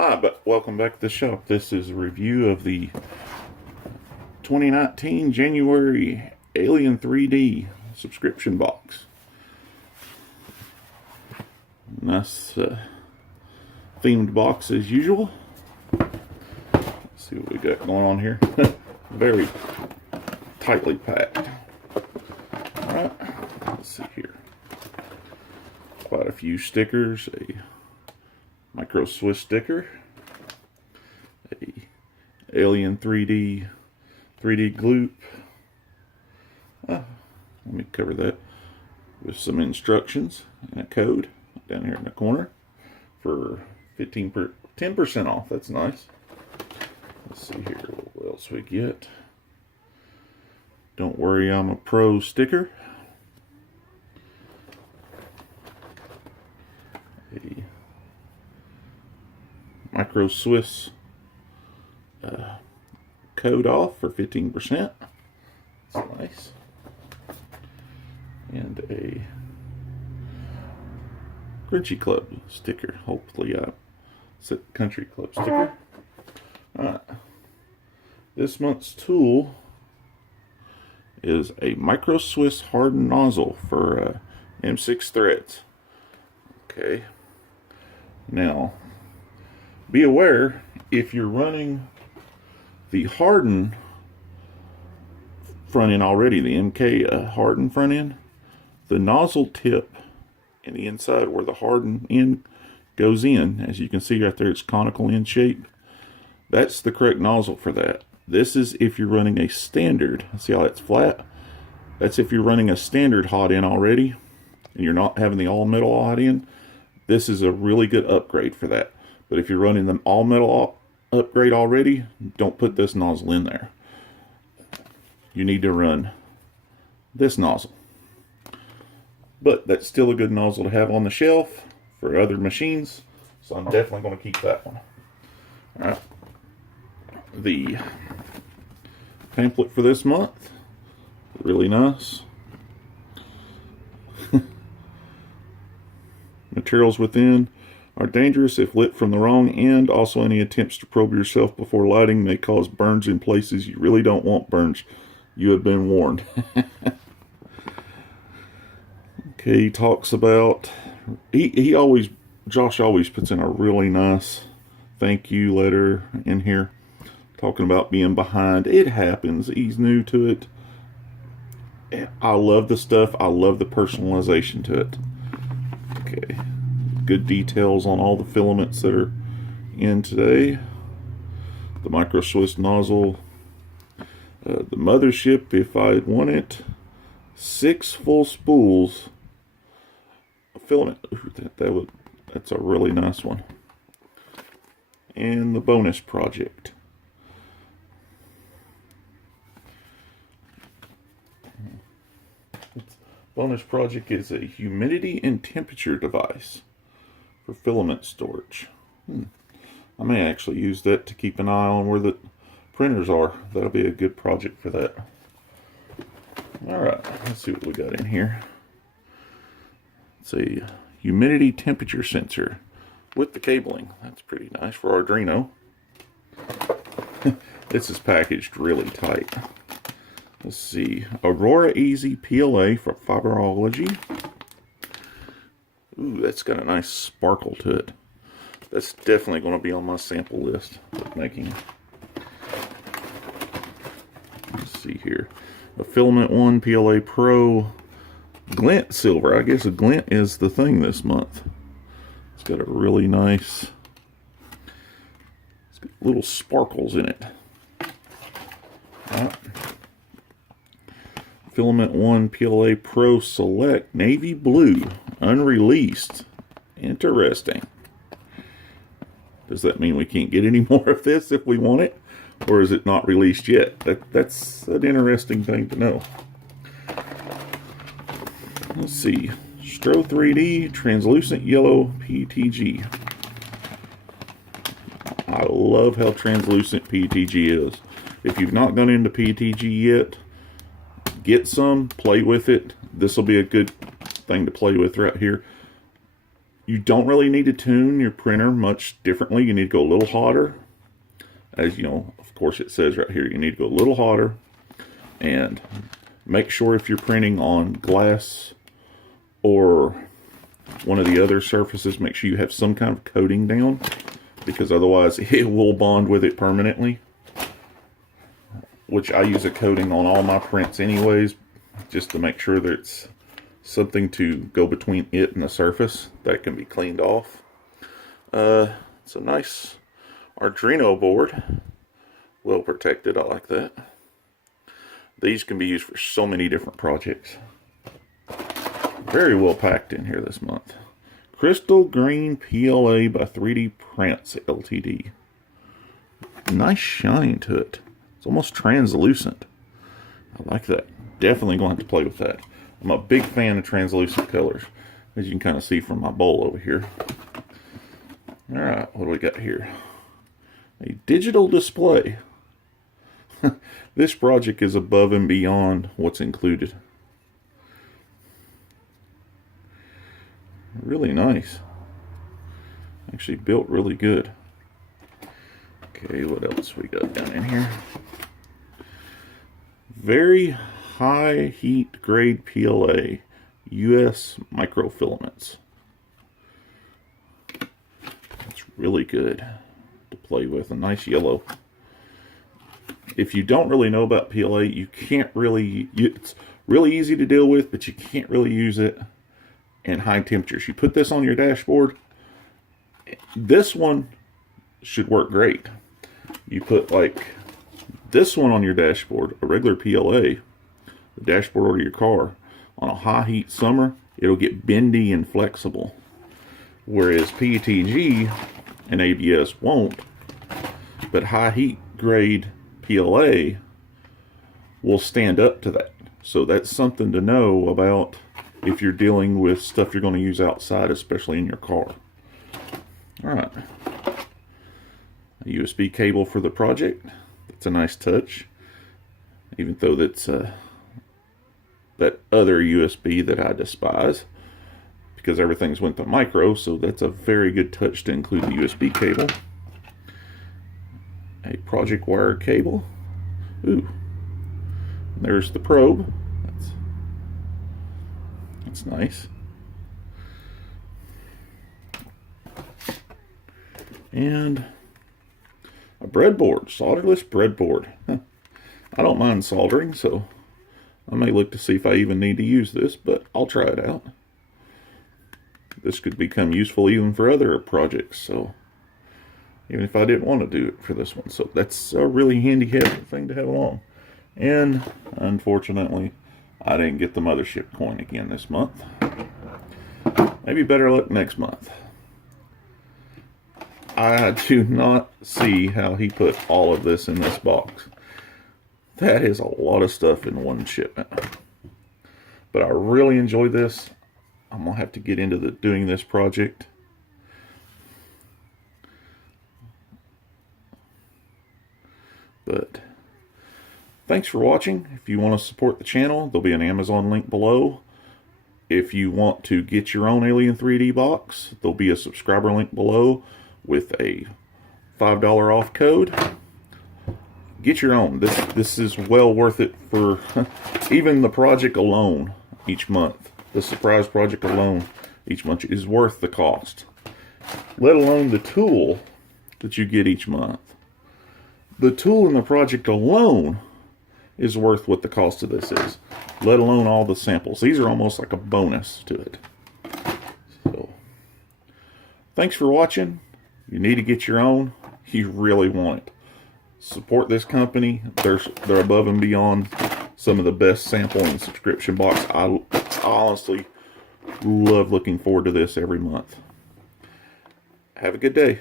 But welcome back to the shop. This is a review of the 2019 January Alien3D subscription box. Nice themed box as usual. Let's see what we got going on here. Very tightly packed. Alright, let's see here. Quite a few stickers. A micro Swiss sticker, a Alien3D 3D gloop. Let me cover that with some instructions and a code down here in the corner for 10% off. That's nice. Let's see here what else we get. Don't worry, I'm a pro sticker. A micro Swiss code off for 15%. That's nice. And a Country Club sticker. Hopefully it's a Country Club sticker. Alright. This month's tool is a micro Swiss hardened nozzle for M6 threads. Okay. Now, be aware, if you're running the hardened front end already, the MK hardened front end, the nozzle tip and the inside where the hardened end goes in, as you can see right there, it's conical in shape. That's the correct nozzle for that. This is if you're running a standard. See how that's flat? That's if you're running a standard hot end already and you're not having the all metal hot end. This is a really good upgrade for that. But if you're running the all metal upgrade already, don't put this nozzle in there. You need to run this nozzle. But that's still a good nozzle to have on the shelf for other machines. So I'm definitely going to keep that one. Alright. The pamphlet for this month. Really nice. Materials within are dangerous if lit from the wrong end. Also, any attempts to probe yourself before lighting may cause burns in places you really don't want burns. You have been warned. Okay, he talks about, Josh always puts in a really nice thank you letter in here, talking about being behind. It happens. He's new to it. I love the stuff. I love the personalization to it. Okay. Good details on all the filaments that are in today. The micro Swiss nozzle. The mothership, if I want it. 6 full spools of filament. That's a really nice one. And the bonus project. Bonus project is a humidity and temperature device for filament storage. I may actually use that to keep an eye on where the printers are. That'll be a good project for that. Alright, let's see what we got in here. It's a humidity temperature sensor with the cabling. That's pretty nice for Arduino. This is packaged really tight. Let's see. Aurora Easy PLA for fiberology. Ooh, that's got a nice sparkle to it. That's definitely going to be on my sample list of making. Let's see here. A Filament 1 PLA Pro Glint Silver. I guess a glint is the thing this month. It's got a really nice, it's got little sparkles in it. Right. Filament 1 PLA Pro Select Navy Blue Unreleased. Interesting. Does that mean we can't get any more of this if we want it? Or is it not released yet? That's an interesting thing to know. Let's see. Stro 3D Translucent Yellow PETG. I love how translucent PETG is. If you've not gone into PETG yet, get some, play with it. This will be a good thing to play with right here. You don't really need to tune your printer much differently. You need to go a little hotter. As you know, of course it says right here, you need to go a little hotter. And make sure if you're printing on glass or one of the other surfaces, make sure you have some kind of coating down, because otherwise it will bond with it permanently. Which I use a coating on all my prints anyways, just to make sure that it's something to go between it and the surface that can be cleaned off. It's a nice Arduino board, well protected. I like that. These can be used for so many different projects. Very well packed in here this month. Crystal Green PLA by 3D Prints Ltd. Nice shine to it. It's almost translucent. I like that. Definitely going to have to play with that. I'm a big fan of translucent colors, as you can kind of see from my bowl over here. Alright, what do we got here? A digital display. This project is above and beyond what's included. Really nice. Actually built really good. Okay, what else we got down in here? Very high heat grade PLA, US microfilaments. It's really good to play with, a nice yellow. If you don't really know about PLA, you can't really, it's really easy to deal with, but you can't really use it in high temperatures. You put this on your dashboard, this one should work great. You put like this one on your dashboard, a regular PLA, the dashboard of your car, on a high heat summer, it'll get bendy and flexible. Whereas PETG and ABS won't, but high heat grade PLA will stand up to that. So that's something to know about if you're dealing with stuff you're going to use outside, especially in your car. Alright. A USB cable for the project. It's a nice touch. Even though that's that other USB that I despise, because everything's went to micro, so that's a very good touch to include the USB cable. A project wire cable. Ooh. And there's the probe. That's nice. And a breadboard, solderless breadboard. I don't mind soldering, so I may look to see if I even need to use this, but I'll try it out. This could become useful even for other projects, so even if I didn't want to do it for this one. So that's a really handy thing to have along. And unfortunately, I didn't get the mothership coin again this month. Maybe better luck next month. I do not see how he put all of this in this box. That is a lot of stuff in one shipment. But I really enjoyed this. I'm going to have to get into doing this project. But thanks for watching. If you want to support the channel, there'll be an Amazon link below. If you want to get your own Alien3D box, there'll be a subscriber link below with a $5 off code. Get your own. This is well worth it for even the project alone each month. The surprise project alone each month is worth the cost. Let alone the tool that you get each month. The tool in the project alone is worth what the cost of this is. Let alone all the samples. These are almost like a bonus to it. So, thanks for watching. You need to get your own. You really want it. Support this company. They're above and beyond some of the best sample and subscription box. I honestly love looking forward to this every month. Have a good day.